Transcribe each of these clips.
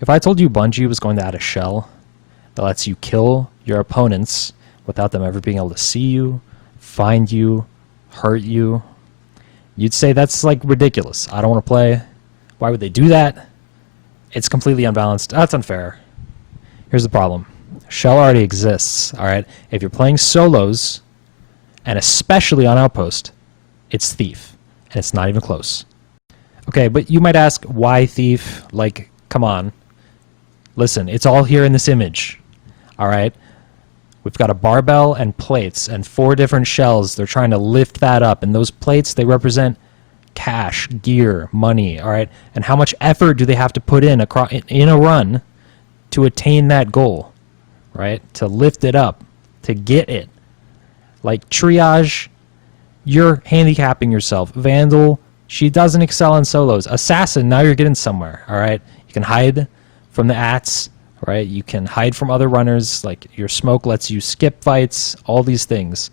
If I told you Bungie was going to add a shell that lets you kill your opponents without them ever being able to see you, find you, hurt you, you'd say that's like ridiculous. I don't want to play. Why would they do that? It's completely unbalanced. That's unfair. Here's the problem. Shell already exists, all right? If you're playing solos, and especially on Outpost, it's Thief, and it's not even close. Okay, but you might ask, why Thief? Like, come on. Listen, it's all here in this image, all right? We've got a barbell and plates and 4 different shells. They're trying to lift that up, and those plates, they represent cash, gear, money, all right? And how much effort do they have to put in a run to attain that goal, right? To lift it up, to get it. Like Triage, you're handicapping yourself. Vandal, she doesn't excel in solos. Assassin, now you're getting somewhere, all right? You can hide from the ATs, right? You can hide from other runners. Like your smoke lets you skip fights, all these things.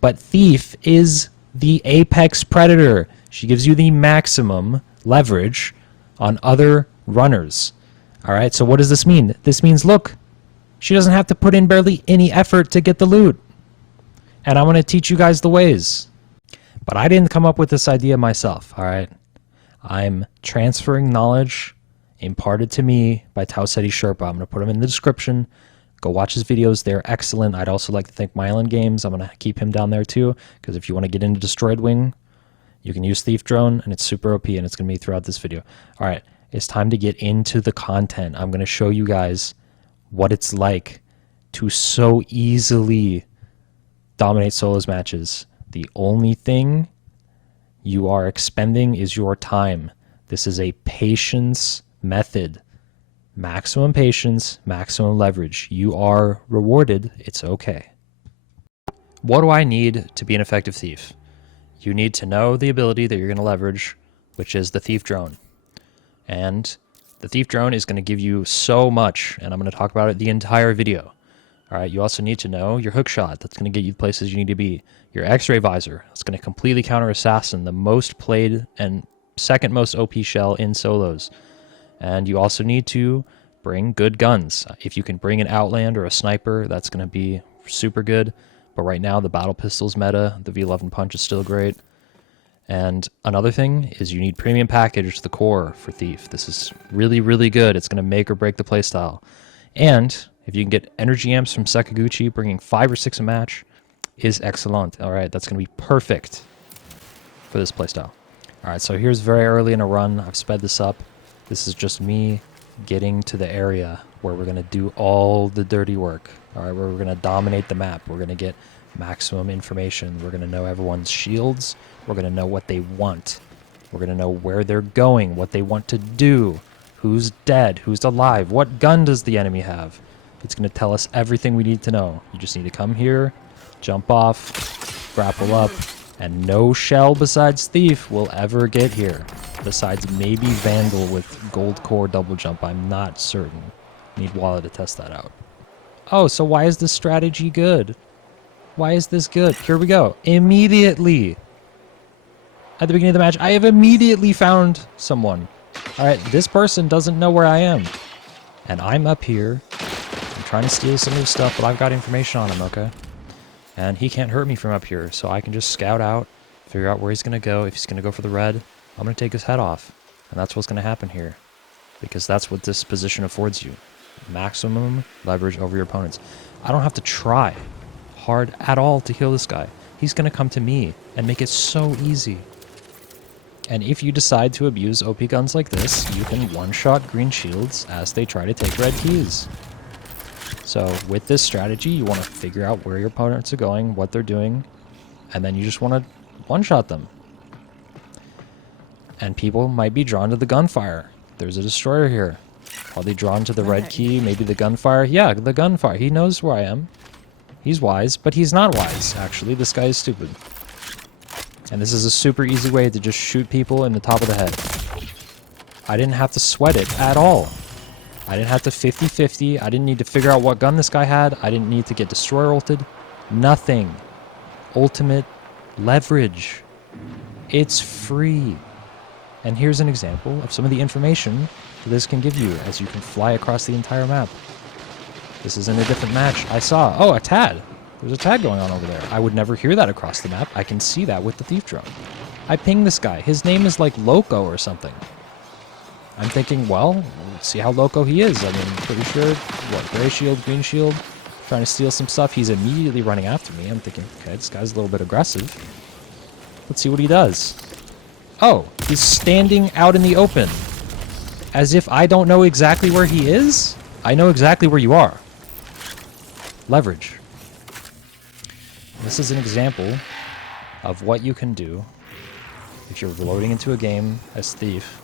But Thief is the apex predator. She gives you the maximum leverage on other runners. All right, so what does this mean? This means, look, she doesn't have to put in barely any effort to get the loot. And I'm going to teach you guys the ways. But I didn't come up with this idea myself, all right? I'm transferring knowledge imparted to me by Ceti Sherpa. I'm going to put him in the description. Go watch his videos. They're excellent. I'd also like to thank Myelin Games. I'm going to keep him down there too, because if you want to get into Destroyed Wing, you can use Thief Drone, and it's super OP, and it's going to be throughout this video. All right, it's time to get into the content. I'm going to show you guys what it's like to so easily dominate solos matches. The only thing you are expending is your time. This is a patience method. Maximum patience, maximum leverage. You are rewarded. It's okay. What do I need to be an effective thief? You need to know the ability that you're going to leverage, which is the Thief Drone. And the Thief Drone is going to give you so much, and I'm going to talk about it the entire video. All right, you also need to know your hook shot. That's going to get you places you need to be. Your X-ray visor. That's going to completely counter Assassin, the most played and second most OP shell in solos. And you also need to bring good guns. If you can bring an Outland or a Sniper, that's going to be super good. But right now, the Battle Pistols meta, the V11 Punch is still great. And another thing is you need Premium Package, the core for Thief. This is really, really good. It's going to make or break the playstyle. And if you can get energy amps from Sakaguchi, bringing 5 or 6 a match is excellent. All right, that's going to be perfect for this playstyle. All right, so here's very early in a run. I've sped this up. This is just me getting to the area where we're going to do all the dirty work. All right, where we're going to dominate the map. We're going to get maximum information. We're going to know everyone's shields. We're going to know what they want. We're going to know where they're going, what they want to do, who's dead, who's alive, what gun does the enemy have. It's going to tell us everything we need to know. You just need to come here, jump off, grapple up, and no shell besides Thief will ever get here. Besides maybe Vandal with gold core double jump. I'm not certain. Need Wallet to test that out. Oh, so why is this strategy good? Why is this good? Here we go. Immediately. At the beginning of the match, I have immediately found someone. All right, this person doesn't know where I am. And I'm up here. I'm trying to steal some of his stuff, but I've got information on him, okay? And he can't hurt me from up here, so I can just scout out, figure out where he's going to go. If he's going to go for the red, I'm going to take his head off. And that's what's going to happen here. Because that's what this position affords you. Maximum leverage over your opponents. I don't have to try hard at all to kill this guy. He's going to come to me and make it so easy. And if you decide to abuse OP guns like this, you can one-shot green shields as they try to take red keys. So with this strategy, you want to figure out where your opponents are going, what they're doing, and then you just want to one-shot them. And people might be drawn to the gunfire. There's a destroyer here. Probably drawn to the red key, maybe the gunfire. Yeah, the gunfire. He knows where I am. He's wise, but he's not wise, actually. This guy is stupid. And this is a super easy way to just shoot people in the top of the head. I didn't have to sweat it at all. I didn't have to 50-50. I didn't need to figure out what gun this guy had. I didn't need to get destroyer ulted. Nothing. Ultimate leverage. It's free. And here's an example of some of the information this can give you, as you can fly across the entire map. This is in a different match. I saw, oh, a tad. There's a tag going on over there. I would never hear that across the map. I can see that with the thief drone. I ping this guy. His name is like Loco or something. I'm thinking, well, let's see how loco he is. I mean, pretty sure, what, gray shield, green shield, trying to steal some stuff. He's immediately running after me. I'm thinking, okay, this guy's a little bit aggressive. Let's see what he does. Oh, he's standing out in the open. As if I don't know exactly where he is? I know exactly where you are. Leverage. This is an example of what you can do if you're loading into a game as Thief,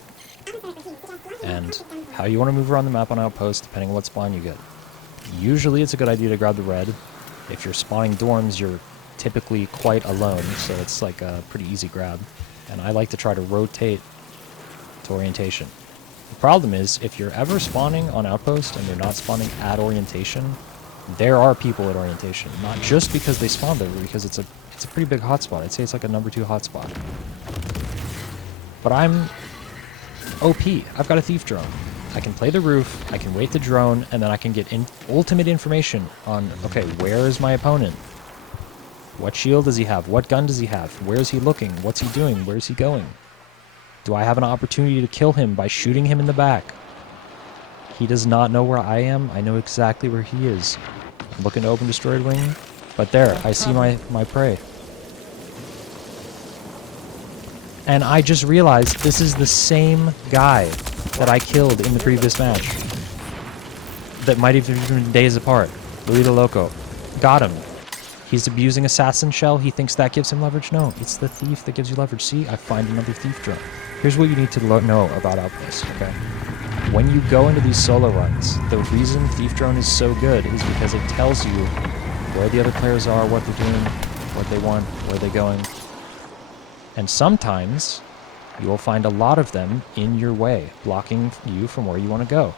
and how you want to move around the map on Outpost depending on what spawn you get. Usually it's a good idea to grab the red. If you're spawning dorms, you're typically quite alone, so it's like a pretty easy grab. And I like to try to rotate to orientation. The problem is, if you're ever spawning on Outpost and you're not spawning at orientation, there are people at orientation. Not just because they spawn there, but because it's a pretty big hotspot. I'd say it's like a #2 hotspot. But I'm OP. I've got a thief drone. I can play the roof, I can wait the drone, and then I can get ultimate information on, okay, where is my opponent? What shield does he have? What gun does he have? Where is he looking? What's he doing? Where is he going? Do I have an opportunity to kill him by shooting him in the back? He does not know where I am. I know exactly where he is. I'm looking to open destroyed wing, but there, I see my prey. And I just realized this is the same guy that I killed in the previous match. That might have been days apart. Louis the Loco. Got him. He's abusing Assassin Shell. He thinks that gives him leverage. No, it's the Thief that gives you leverage. See, I find another Thief drone. Here's what you need to know about Outpost, okay? When you go into these solo runs, the reason Thief drone is so good is because it tells you where the other players are, what they're doing, what they want, where they're going. And sometimes you will find a lot of them in your way, blocking you from where you want to go.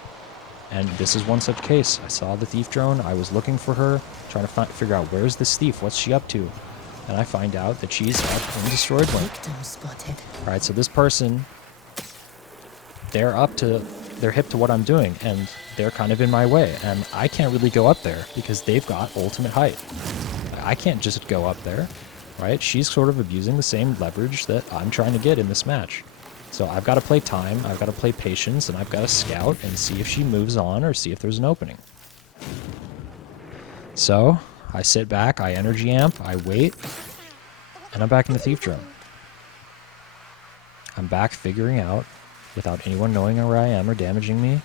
And this is one such case. I saw the Thief drone, I was looking for her, trying to figure out where's this Thief, what's she up to? And I find out that she's up in destroyed wing. Alright, so this person, they're hip to what I'm doing, and they're kind of in my way, and I can't really go up there because they've got ultimate height. I can't just go up there, right? She's sort of abusing the same leverage that I'm trying to get in this match. So I've got to play time, I've got to play patience, and I've got to scout and see if she moves on or see if there's an opening. So I sit back, I energy amp, I wait, and I'm back in the Thief drone. I'm back figuring out, without anyone knowing where I am or damaging me,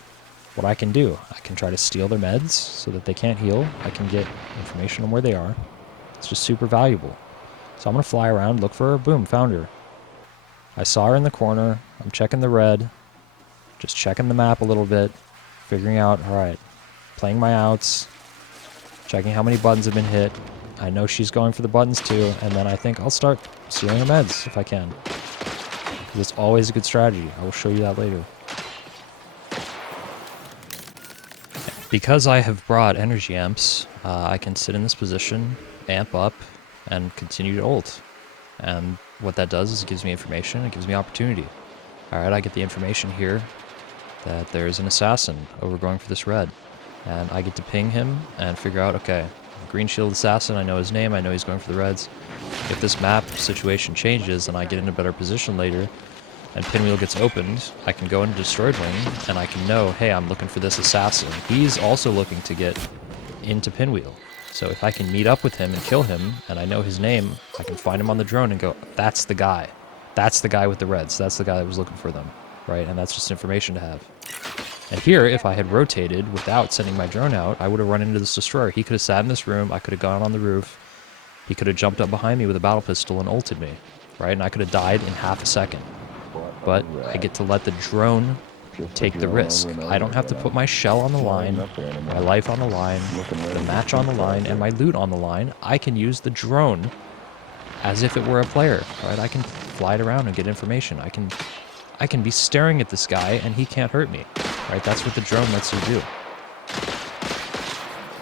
what I can do. I can try to steal their meds so that they can't heal. I can get information on where they are. It's just super valuable. So I'm going to fly around, look for her, boom, found her. I saw her in the corner. I'm checking the red, just checking the map a little bit, figuring out, alright, playing my outs, checking how many buttons have been hit. I know she's going for the buttons too, and then I think I'll start stealing her meds if I can. It's always a good strategy. I will show you that later. Because I have brought energy amps, I can sit in this position, amp up, and continue to ult. And what that does is it gives me information, it gives me opportunity. Alright, I get the information here that there's an assassin overgoing for this red. And I get to ping him and figure out, okay, green shield assassin, I know his name, I know he's going for the reds. If this map situation changes and I get in a better position later, and pinwheel gets opened, I can go into destroyed wing, and I can know, hey, I'm looking for this assassin. He's also looking to get into pinwheel. So if I can meet up with him and kill him, and I know his name, I can find him on the drone and go, that's the guy. That's the guy with the reds. That's the guy that was looking for them, right? And that's just information to have. And here, if I had rotated without sending my drone out, I would have run into this destroyer. He could have sat in this room, I could have gone on the roof, he could have jumped up behind me with a battle pistol and ulted me, right? And I could have died in half a second. But I get to let the drone take the risk. I don't have to put my shell on the line, my life on the line, the match on the line, and my loot on the line. I can use the drone as if it were a player, right? I can fly it around and get information. I can be staring at this guy and he can't hurt me, right? That's what the drone lets you do.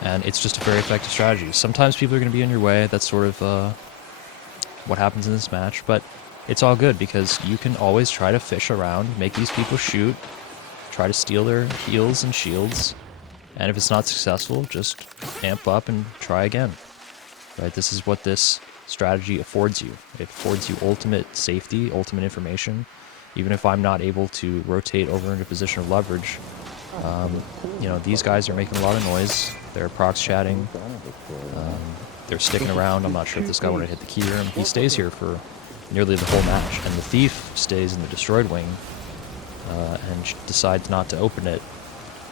And it's just a very effective strategy. Sometimes people are going to be in your way. That's sort of what happens in this match, but it's all good because you can always try to fish around, make these people shoot, try try to steal their heals and shields, and if it's not successful, just amp up and try again. Right? This is what this strategy affords you. It affords you ultimate safety, ultimate information. Even if I'm not able to rotate over into a position of leverage, you know, these guys are making a lot of noise. They're prox chatting. They're sticking around. I'm not sure if this guy wanted to hit the key here. He stays here for nearly the whole match, and the thief stays in the destroyed wing and decides not to open it.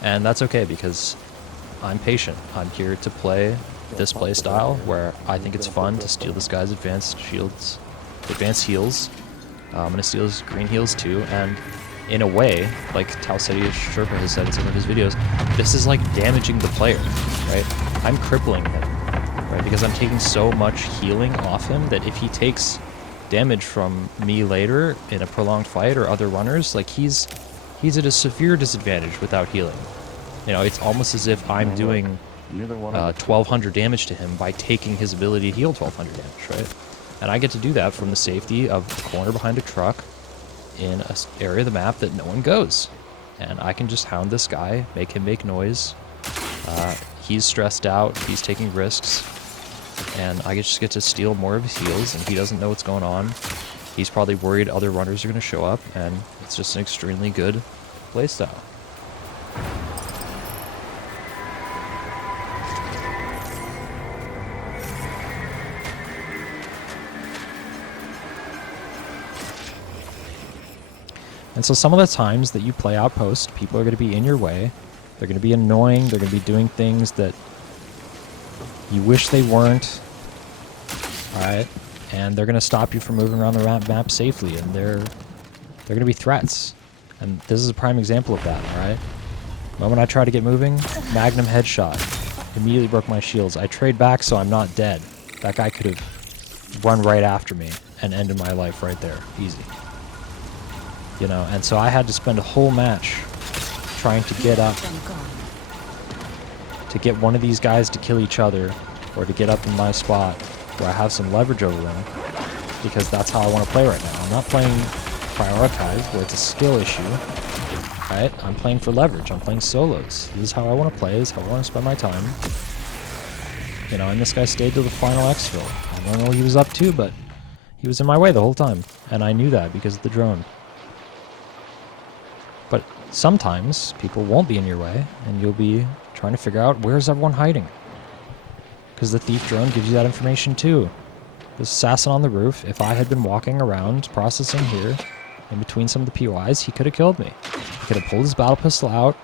And that's okay, because I'm patient. I'm here to play this play style where I think it's fun to steal this guy's advanced heals. I'm going to steal his green heals too, and in a way, like Ceti Sherpa has said in some of his videos, this is like damaging the player, right? I'm crippling him, right? Because I'm taking so much healing off him that if he takes damage from me later in a prolonged fight or other runners, like he's at a severe disadvantage without healing. You know, it's almost as if I'm doing 1,200 damage to him by taking his ability to heal 1,200 damage, right? And I get to do that from the safety of the corner behind a truck in an area of the map that no one goes. And I can just hound this guy, make him make noise. He's stressed out, he's taking risks, and I just get to steal more of his heals, and he doesn't know what's going on. He's probably worried other runners are going to show up, and it's just an extremely good playstyle. And so some of the times that you play Outpost, people are going to be in your way. They're going to be annoying. They're going to be doing things that you wish they weren't. Alright? And they're going to stop you from moving around the map safely. And they're going to be threats. And this is a prime example of that, alright? The moment I try to get moving, Magnum headshot. Immediately broke my shields. I trade back so I'm not dead. That guy could have run right after me and ended my life right there. Easy. You know, and so I had to spend a whole match trying to get up, to get one of these guys to kill each other, or to get up in my spot where I have some leverage over them, because that's how I want to play right now. I'm not playing prioritized, where it's a skill issue, right? I'm playing for leverage. I'm playing solos. This is how I want to play. This is how I want to spend my time. You know, and this guy stayed to the final exfil. I don't know what he was up to, but he was in my way the whole time, and I knew that because of the drone. But sometimes people won't be in your way, and you'll be trying to figure out where's everyone hiding. Because the thief drone gives you that information too. This assassin on the roof, if I had been walking around processing here, in between some of the POIs, he could have killed me. He could have pulled his battle pistol out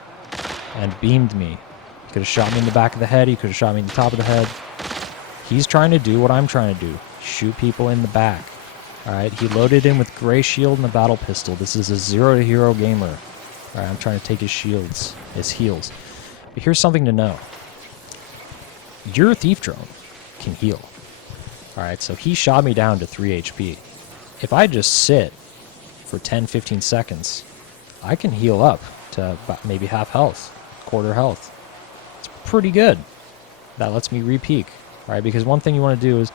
and beamed me. He could have shot me in the back of the head, he could have shot me in the top of the head. He's trying to do what I'm trying to do. Shoot people in the back. Alright, he loaded in with gray shield and a battle pistol. This is a 0 to hero gamer. Alright, I'm trying to take his shields, his heals. But here's something to know. Your thief drone can heal. Alright, so he shot me down to 3 HP. If I just sit for 10-15 seconds, I can heal up to maybe half health, quarter health. It's pretty good. That lets me re-peak. Alright, because one thing you want to do is,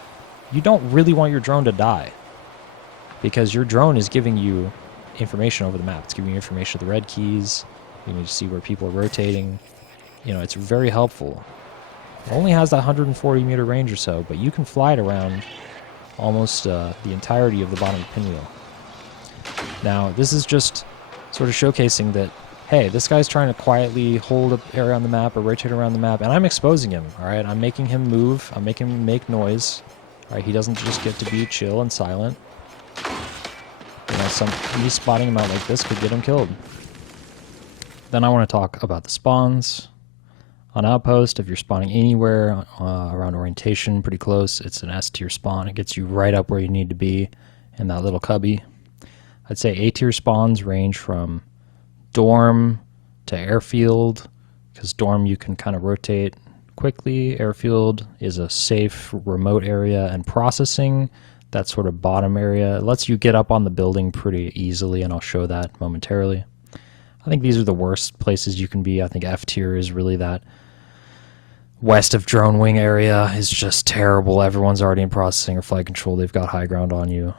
you don't really want your drone to die. Because your drone is giving you information over the map. It's giving you information of the red keys. You need to see where people are rotating. You know, it's very helpful. It only has that 140 meter range or so, but you can fly it around almost the entirety of the bottom of the pinwheel. Now, this is just sort of showcasing that, hey, this guy's trying to quietly hold an area on the map or rotate around the map, and I'm exposing him, alright? I'm making him move. I'm making him make noise. Alright, he doesn't just get to be chill and silent. You know, me spotting him out like this could get him killed. Then I want to talk about the spawns. On Outpost, if you're spawning anywhere around orientation, pretty close, it's an S tier spawn. It gets you right up where you need to be in that little cubby. I'd say A tier spawns range from dorm to airfield, because dorm you can kind of rotate quickly. Airfield is a safe remote area, and processing, that sort of bottom area, it lets you get up on the building pretty easily, and I'll show that momentarily. I think these are the worst places you can be. I think F tier is really that west of drone wing area is just terrible. Everyone's already in processing or flight control. They've got high ground on you.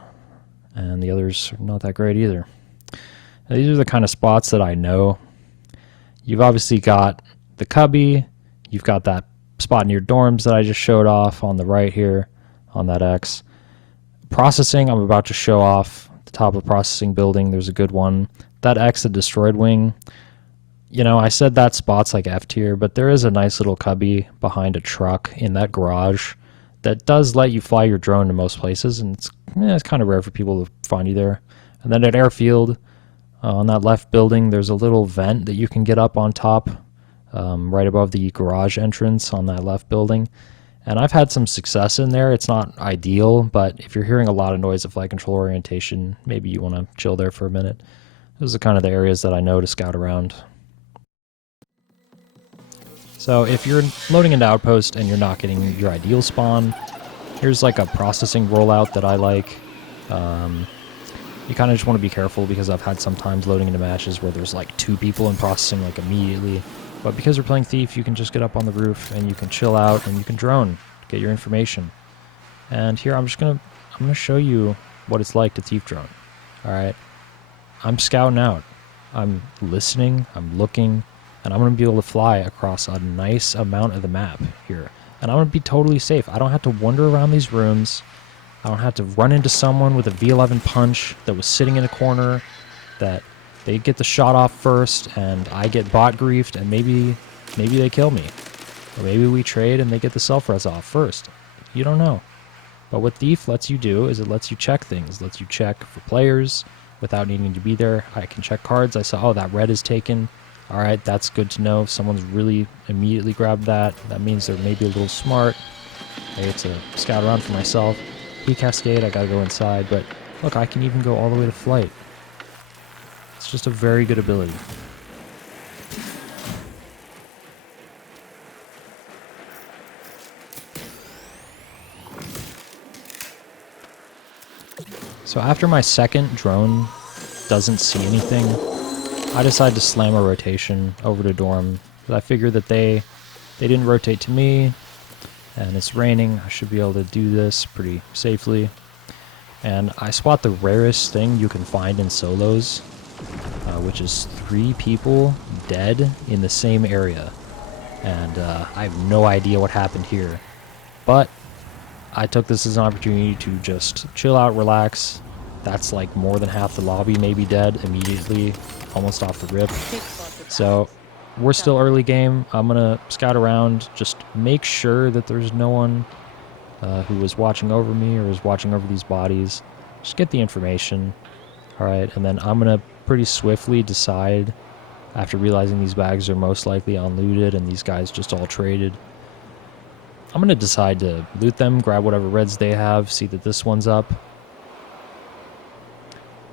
And the others are not that great either. Now, these are the kind of spots that I know. You've obviously got the cubby, you've got that spot near dorms that I just showed off on the right here on that X. Processing, I'm about to show off the top of processing building. There's a good one. That X, the destroyed wing, you know, I said that spot's like F tier, but there is a nice little cubby behind a truck in that garage that does let you fly your drone to most places, and it's kind of rare for people to find you there. And then at airfield, on that left building, there's a little vent that you can get up on top, right above the garage entrance on that left building. And I've had some success in there. It's not ideal, but if you're hearing a lot of noise of flight control orientation, maybe you want to chill there for a minute. Those are kind of the areas that I know to scout around. So if you're loading into Outpost and you're not getting your ideal spawn, here's like a processing rollout that I like. You kind of just want to be careful because I've had sometimes loading into matches where there's like 2 people in processing like immediately. But because we're playing Thief, you can just get up on the roof and you can chill out and you can drone, get your information. And here I'm gonna show you what it's like to Thief drone. Alright. I'm scouting out. I'm listening, I'm looking, and I'm gonna be able to fly across a nice amount of the map here. And I'm gonna be totally safe. I don't have to wander around these rooms. I don't have to run into someone with a V11 punch that was sitting in a corner that they get the shot off first and I get bot griefed and maybe they kill me. Or maybe we trade and they get the self-res off first. You don't know. But what Thief lets you do is it lets you check things. It lets you check for players without needing to be there. I can check cards. I saw, oh, that red is taken. Alright, that's good to know. If someone's really immediately grabbed that, that means they're maybe a little smart. I get to scout around for myself. Cascade, I gotta go inside, but look, I can even go all the way to flight. It's just a very good ability. So after my second drone doesn't see anything, I decide to slam a rotation over to dorm. I figure that they didn't rotate to me, and it's raining. I should be able to do this pretty safely. And I spot the rarest thing you can find in solos, which is 3 people dead in the same area. And I have no idea what happened here. But I took this as an opportunity to just chill out, relax. That's like more than half the lobby maybe dead immediately, almost off the rip. So we're still early game. I'm gonna scout around, just make sure that there's no one who was watching over me or is watching over these bodies. Just get the information. Alright, and then I'm gonna pretty swiftly decide, after realizing these bags are most likely unlooted and these guys just all traded, I'm gonna decide to loot them, grab whatever reds they have, see that this one's up.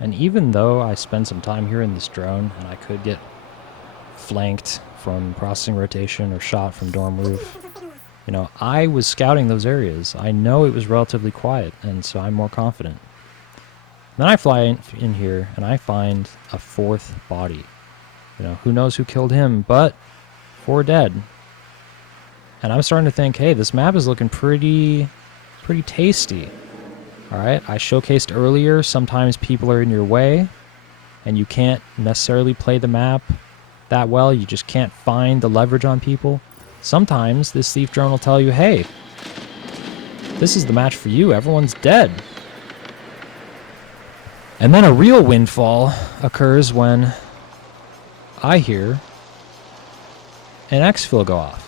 And even though I spend some time here in this drone and I could get flanked from processing rotation or shot from dorm roof, you know, I was scouting those areas. I know it was relatively quiet, and so I'm more confident. Then I fly in here and I find a 4th body. You know, who knows who killed him, but 4 dead. And I'm starting to think, hey, this map is looking pretty tasty. Alright, I showcased earlier, sometimes people are in your way, and you can't necessarily play the map that well. You just can't find the leverage on people. Sometimes this Thief drone will tell you, hey, this is the match for you, everyone's dead. And then a real windfall occurs when I hear an exfil go off.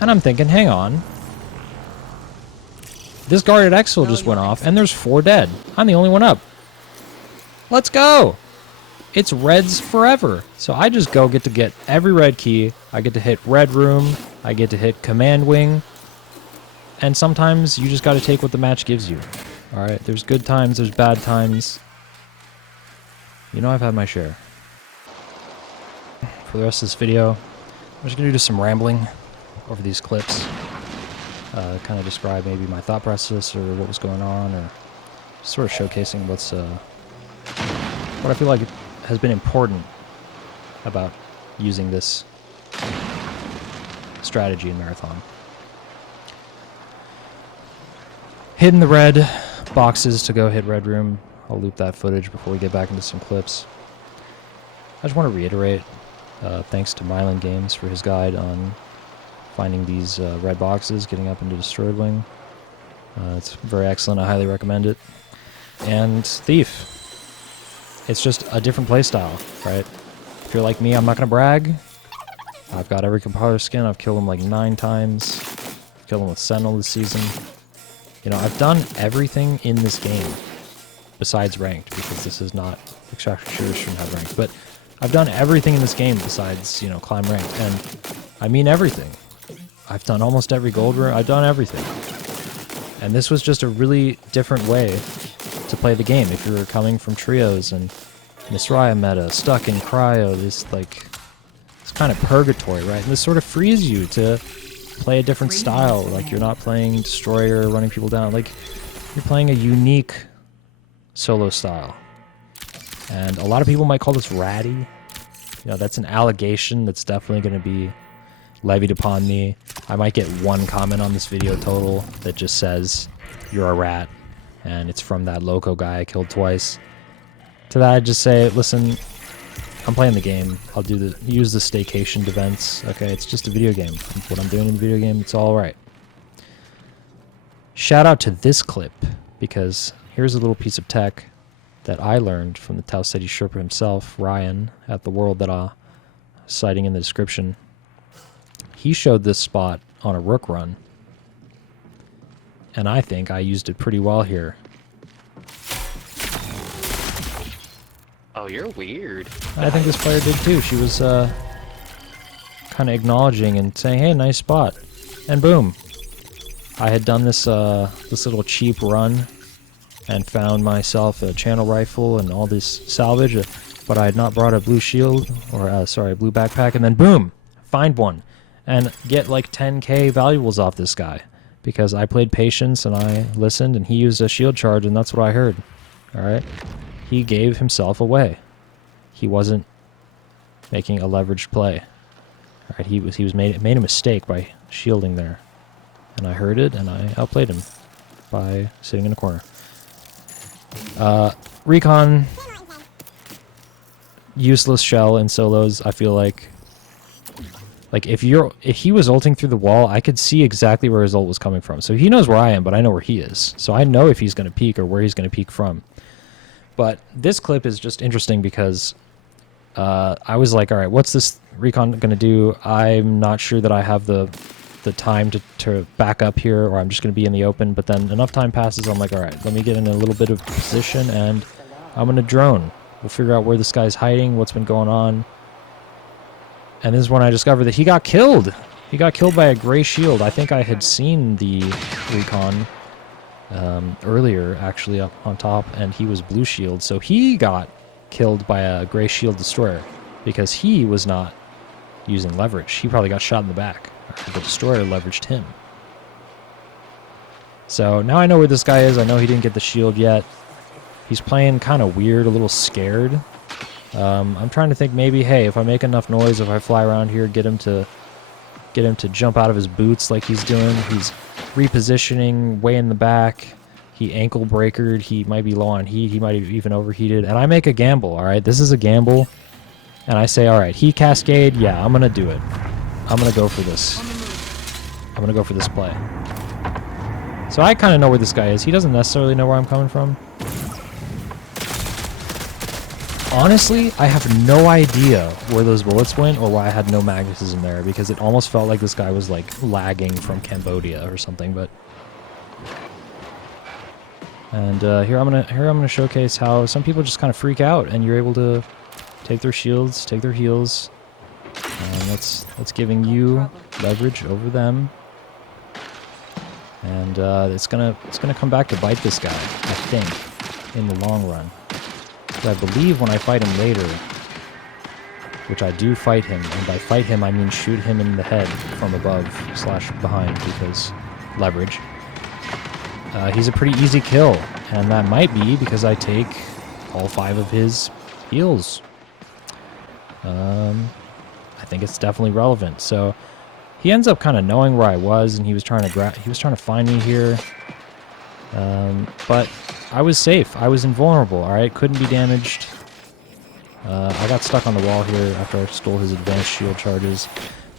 And I'm thinking, hang on. This guarded exfil just went off, and there's 4 dead. I'm the only one up. Let's go! It's reds forever. So I just get to get every red key. I get to hit red room. I get to hit command wing. And sometimes you just got to take what the match gives you. Alright, there's good times, there's bad times. You know I've had my share. For the rest of this video, I'm just going to do some rambling over these clips. Kind of describe maybe my thought process or what was going on, or sort of showcasing what I feel like has been important about using this strategy in Marathon. Hitting the red boxes to go hit red room. I'll loop that footage before we get back into some clips. I just want to reiterate, Thanks to Myelin Games for his guide on finding these red boxes, getting up into Destroyed Wing. It's very excellent. I highly recommend it. And Thief. It's just a different playstyle, right? If you're like me, I'm not going to brag. I've got every compiler skin. I've killed him like 9 times. Killed him with Sentinel this season. You know, I've done everything in this game besides ranked, because this is not extraction shooters shouldn't have ranked. But I've done everything in this game besides, you know, climb ranked. And I mean everything. I've done almost every gold run. I've done everything. And this was just a really different way to play the game. If you're coming from trios and Misraya meta, stuck in cryo, this like it's kind of purgatory, right? And this sort of frees you to play a different style. Like you're not playing destroyer, running people down. Like you're playing a unique solo style. And a lot of people might call this ratty. You know, that's an allegation that's definitely going to be levied upon me. I might get 1 comment on this video total that just says you're a rat, and it's from that loco guy I killed twice. To that I just say, listen, I'm playing the game. I'll use the staycation events. Okay, it's just a video game. What I'm doing in the video game, it's all right. Shout out to this clip, because here's a little piece of tech that I learned from the Ceti Sherpa himself, Ryan, at the world that I'm citing in the description. He showed this spot on a rook run, and I think I used it pretty well here. Oh, you're weird. I think this player did too. She was kind of acknowledging and saying, hey, nice spot. And boom. I had done this this little cheap run and found myself a channel rifle and all this salvage, but I had not brought a blue shield, or sorry, a blue backpack, and then boom, find one. And get like 10k valuables off this guy. Because I played patience and I listened, and he used a shield charge, and that's what I heard. Alright? He gave himself away. He wasn't making a leveraged play. Alright, he made a mistake by shielding there. And I heard it, and I outplayed him by sitting in a corner. Recon, useless shell in solos, I feel like. Like, if he was ulting through the wall, I could see exactly where his ult was coming from. So he knows where I am, but I know where he is. So I know if he's going to peek or where he's going to peek from. But this clip is just interesting because I was like, all right, what's this recon going to do? I'm not sure that I have the time to back up here, or I'm just going to be in the open. But then enough time passes, I'm like, all right, let me get in a little bit of position, and I'm going to drone. We'll figure out where this guy's hiding, what's been going on. And this is when I discovered that he got killed. He got killed by a gray shield. I think I had seen the recon earlier, actually, up on top, and he was blue shield. So he got killed by a gray shield destroyer because he was not using leverage. He probably got shot in the back. The destroyer leveraged him. So now I know where this guy is. I know he didn't get the shield yet. He's playing kind of weird, a little scared. I'm trying to think maybe, hey, if I make enough noise, if I fly around here, get him to jump out of his boots like he's doing. He's repositioning way in the back. He ankle breakered. He might be low on heat. He might have even overheated. And I make a gamble, all right? This is a gamble. And I say, all right, he cascade. Yeah, I'm going to do it. I'm going to go for this. I'm going to go for this play. So I kind of know where this guy is. He doesn't necessarily know where I'm coming from. Honestly, I have no idea where those bullets went or why I had no magnetism there, because it almost felt like this guy was like lagging from Cambodia or something. But and here I'm gonna showcase how some people just kind of freak out, and you're able to take their shields, take their heals. That's giving you leverage over them, and it's gonna come back to bite this guy, I think, in the long run. I believe when I fight him later, which I do fight him, and by fight him I mean shoot him in the head from above / behind, because leverage, he's a pretty easy kill, and that might be because I take all 5 of his heals. I think it's definitely relevant. So he ends up kind of knowing where I was, and he was trying to find me here. But I was safe. I was invulnerable, alright? Couldn't be damaged. I got stuck on the wall here after I stole his advanced shield charges.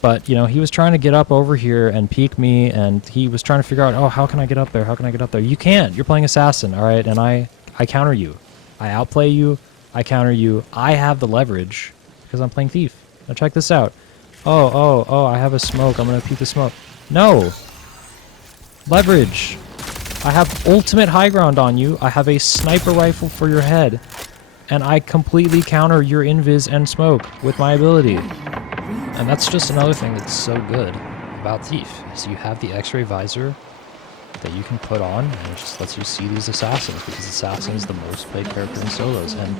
But, you know, he was trying to get up over here and peek me, and he was trying to figure out, oh, how can I get up there? How can I get up there? You can't. You're playing Assassin, all right? And I counter you. I outplay you. I counter you. I have the leverage because I'm playing Thief. Now check this out. Oh, I have a smoke. I'm going to peek the smoke. No. Leverage. I have ultimate high ground on you. I have a sniper rifle for your head. And I completely counter your invis and smoke with my ability. And that's just another thing that's so good about Thief, is you have the X-ray visor that you can put on, and it just lets you see these assassins, because Assassin is the most played character in solos. And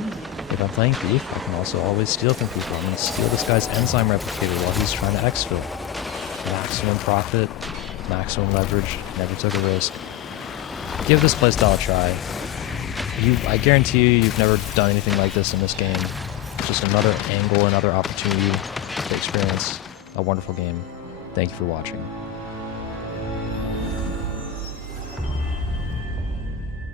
if I'm playing Thief, I can also always steal from people. I'm going to steal this guy's enzyme replicator while he's trying to exfil. Maximum profit, maximum leverage, never took a risk. Give this playstyle a try. I guarantee you've never done anything like this in this game. Just another angle, another opportunity to experience a wonderful game. Thank you for watching.